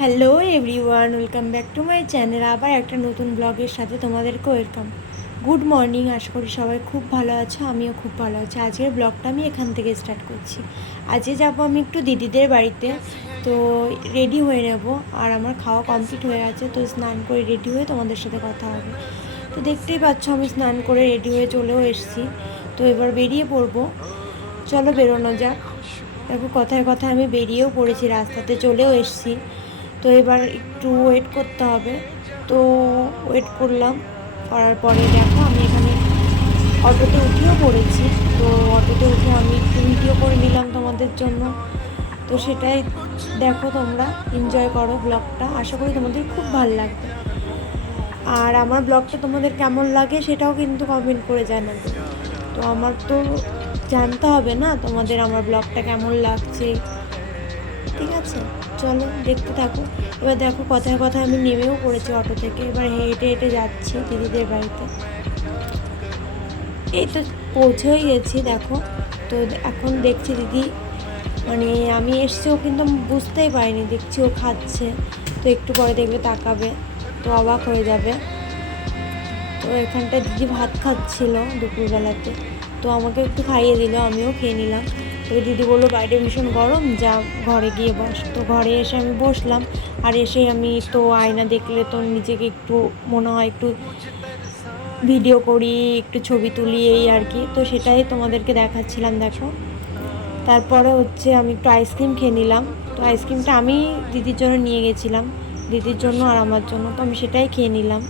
Hello everyone, welcome back to my channel. আবার একটা নতুন ব্লগের সাথে তোমাদেরকে ওয়েলকাম গুড মর্নিং, আশা করি সবাই খুব ভালো আছো, আমিও খুব ভালো আছি। আজকের ব্লগটা আমি এখান থেকে স্টার্ট করছি। আজকে যাব আমি একটু দিদিদের বাড়িতে, তো রেডি হয়ে নেব। আর আমার খাওয়া কমপ্লিট হয়ে গেছে তো স্নান করে রেডি হয়ে তোমাদের সাথে কথা হবে। তো দেখতেই পাচ্ছ, আমি স্নান করে রেডি হয়ে চলেও এসেছি। তো এবার বেরিয়ে পড়ব। চলো বেরোনো যাক। দেখো, কথায় কথায় আমি বেরিয়েও পড়েছি, রাস্তাতে চলেও এসেছি। তো এবার একটু ওয়েট করতে হবে। তো ওয়েট করলাম, করার পরে দেখো আমি এখানে অটোতে উঠেও পড়েছি। তো অটোতে উঠে আমি একটু ভিডিও করে নিলাম তোমাদের জন্য। তো সেটাই দেখো তোমরা এনজয় করো ব্লগটা আশা করি তোমাদের খুব ভালো লাগবে। আর আমার ব্লগটা তোমাদের কেমন লাগে সেটাও কিন্তু কমেন্ট করে জানাবে। তো আমার তো জানতে হবে না তোমাদের আমার ব্লগটা কেমন লাগছে। ঠিক আছে? চলো, দেখতে থাকো। এবার দেখো, কথায় কথায় আমি নেমেও পড়েছি অটো থেকে। এবার হেঁটে হেঁটে যাচ্ছি দিদিদের বাড়িতে। এই তো পৌঁছেই গেছি, দেখো। তো এখন দেখছি দিদি মানে আমি এসছি, ও কিন্তু বুঝতেই পারিনি। দেখছি ও খাচ্ছে, তো একটু পরে দেখবে তাকাবে, তো অবাক হয়ে যাবে। তো এখানটা দিদি ভাত খাচ্ছিল দুপুরবেলাতে। তো আমাকে একটু খাইয়ে দিল, আমিও খেয়ে নিলাম। তবে দিদি বলল বাইরে ভীষণ গরম, যা ঘরে গিয়ে বস। তো ঘরে এসে আমি বসলাম, আর এসে আমি তো আয়না দেখলে তো নিজেকে একটু মনে হয় একটু ভিডিও করি, একটু ছবি তুলি, এই আর কি। তো সেটাই তোমাদেরকে দেখাচ্ছিলাম, দেখো। তারপরে হচ্ছে আমি একটু আইসক্রিম খেয়ে নিলাম। তো আইসক্রিমটা আমি দিদির জন্য নিয়ে গেছিলাম, দিদির জন্য আর আমার জন্য। তো আমি সেটাই খেয়ে নিলাম।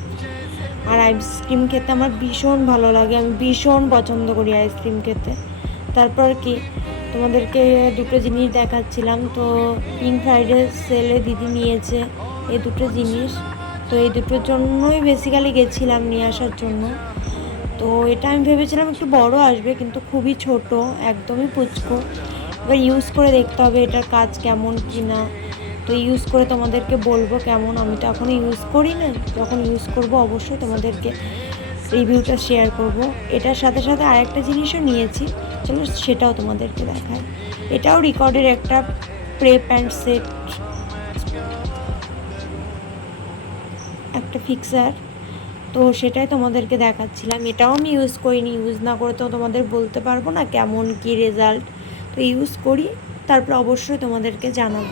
আর আইসক্রিম খেতে আমার ভীষণ ভালো লাগে। আমি ভীষণ পছন্দ করি আইসক্রিম খেতে। তারপর কি? তোমাদেরকে দুটো জিনিস দেখাচ্ছিলাম। তো পিঙ্ক ফ্রাইডে সেলে দিদি নিয়েছে এই দুটো জিনিস। তো এই দুটোর জন্যই বেসিক্যালি গেছিলাম নিয়ে আসার জন্য। তো এটা আমি ভেবেছিলাম একটু বড় আসবে, কিন্তু খুবই ছোট, একদমই পুচকো। এবার ইউজ করে দেখতে হবে এটার কাজ কেমন কি না তো ইউজ করে তোমাদেরকে বলব কেমন। আমি তো এখনও ইউজ করি না যখন ইউজ করব অবশ্যই তোমাদেরকে রিভিউটা শেয়ার করব। এটার সাথে সাথে আরেকটা জিনিসও নিয়েছি। চলো সেটাও তোমাদেরকে দেখায়। এটাও রেকর্ডের একটা প্রে প্যান্ট সেট একটা ফিক্সার তো সেটাই তোমাদেরকে দেখাচ্ছিলাম। এটাও আমি ইউজ করিনি। ইউজ না করে তো তোমাদের বলতে পারব না কেমন কি রেজাল্ট তো ইউজ করি, তারপর অবশ্যই তোমাদেরকে জানাব।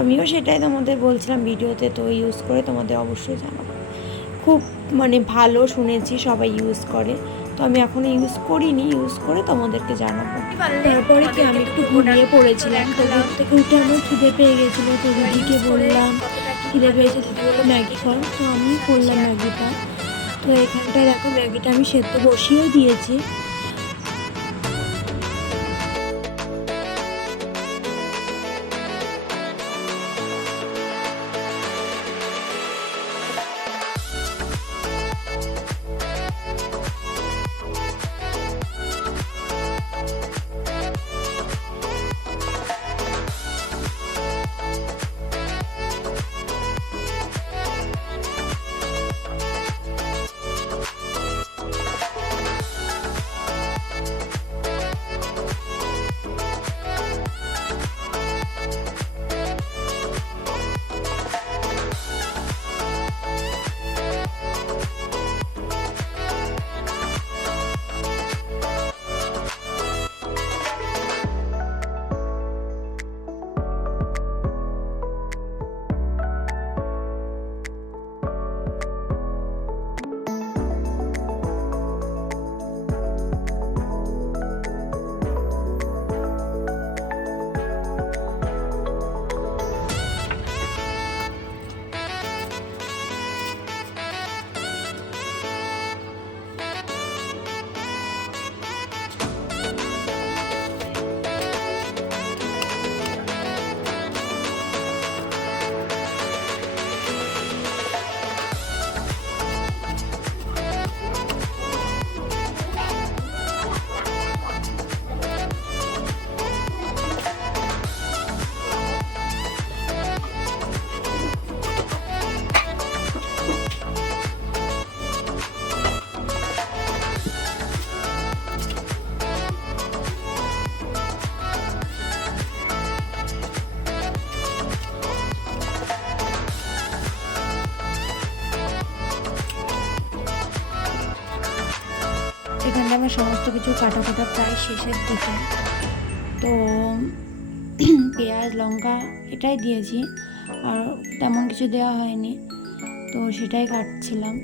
আমিও সেটাই তোমাদের বলছিলাম ভিডিওতে, তো ইউজ করে তোমাদের অবশ্যই জানাব। খুব মানে ভালো শুনেছি সবাই ইউজ করে। তো আমি এখনও ইউজ করিনি ইউজ করে তোমাদেরকে জানাব। তারপরে কি আমি একটু ঘুরিয়ে পড়েছিলাম, তো থেকে উঠে আমার খিদে পেয়ে গেছিল, তো দিদিকে বললাম, খিদে পেয়েছে দিদি বলল, ম্যাগি খাও। তো আমি করলাম ম্যাগিটা। তো এখানটায় দেখো, ম্যাগিটা আমি সেদ্ধ বসিয়েও দিয়েছি। সেখানে আমার সমস্ত কিছু কাটা কাটা প্রায় শেষের দিকে। তো, পেঁয়াজ, লঙ্কা এটাই দিয়েছি, আর তেমন কিছু দেওয়া হয়নি। তো সেটাই কাটছিলাম।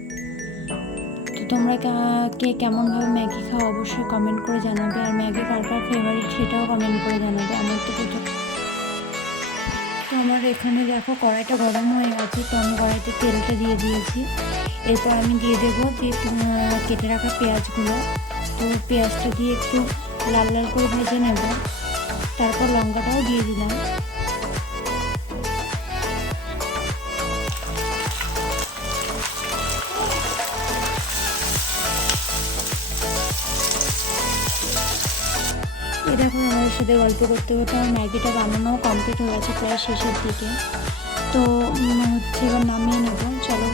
তো তোমরা কা- কেমনভাবে ম্যাগি খাও অবশ্যই কমেন্ট করে জানাবে। আর ম্যাগি কার কার ফেভারিট সেটাও কমেন্ট করে জানাবে। আমার তো প্রচুর তো আমার এখানে দেখো কড়াইটা গরম হয়ে গেছে, তো আমি কড়াইতে তেলটা দিয়ে দিয়েছি। এরপর আমি দিয়ে দেবো যে কেটে রাখা পেঁয়াজগুলো। তো পেঁয়াজটা দিয়ে একটু লাল লাল করে ভেজে নেব। তারপর লঙ্কাটাও দিয়ে দিলাম। এই দেখো আমাদের সাথে গল্প করতে করতে আমার ম্যাগিটা বানানোও কমপ্লিট হয়ে গেছে প্রায় শেষের দিকে। তো হচ্ছে এবার নামিয়ে নেব। চলো।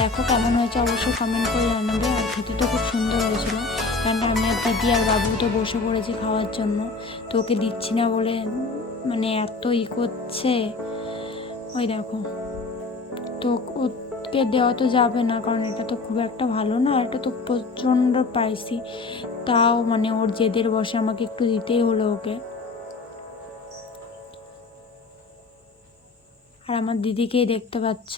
দেখো কেমন হয়েছে? অবশ্যই কমেন্ট করে জানাবে। আর খেতে তো খুব সুন্দর হয়েছিল। কারণ আমি আর দিদি আর বাবু তো বসে পড়েছি খাওয়ার জন্য। তো ওকে দিচ্ছি না বলে মানে এত ই করছে। ওই দেখো। তো ওকে দেওয়া তো যাবে না, কারণ এটা তো খুব একটা ভালো না। এটা তো প্রচণ্ড প্রাইসি তাও মানে ওর জেদের বসে আমাকে একটু দিতেই হলো ওকে। আর আমার দিদিকেই দেখতে পাচ্ছ।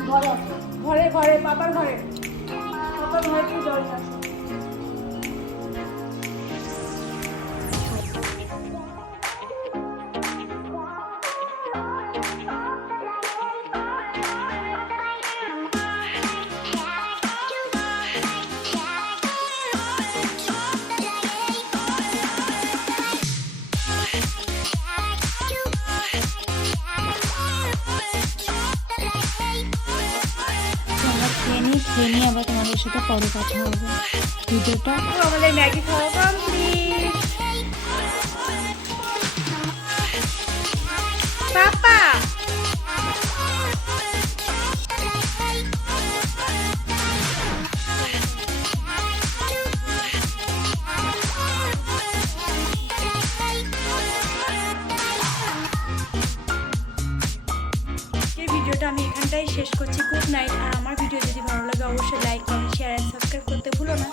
ঘরে ঘরে ঘরে পাপার ঘরে তুই জল নিয়ে আসো। খেয়ে নিই খেয়ে নিয়ে আবার তোমাদের সাথে পরে কথা হবে। ভিডিওটা আমাদের ম্যাগি খাওয়া শেষ করছি। গুড নাইট আর আমার ভিডিও যদি ভালো লাগে, অবশ্যই like comment share and subscribe করতে ভুলো না।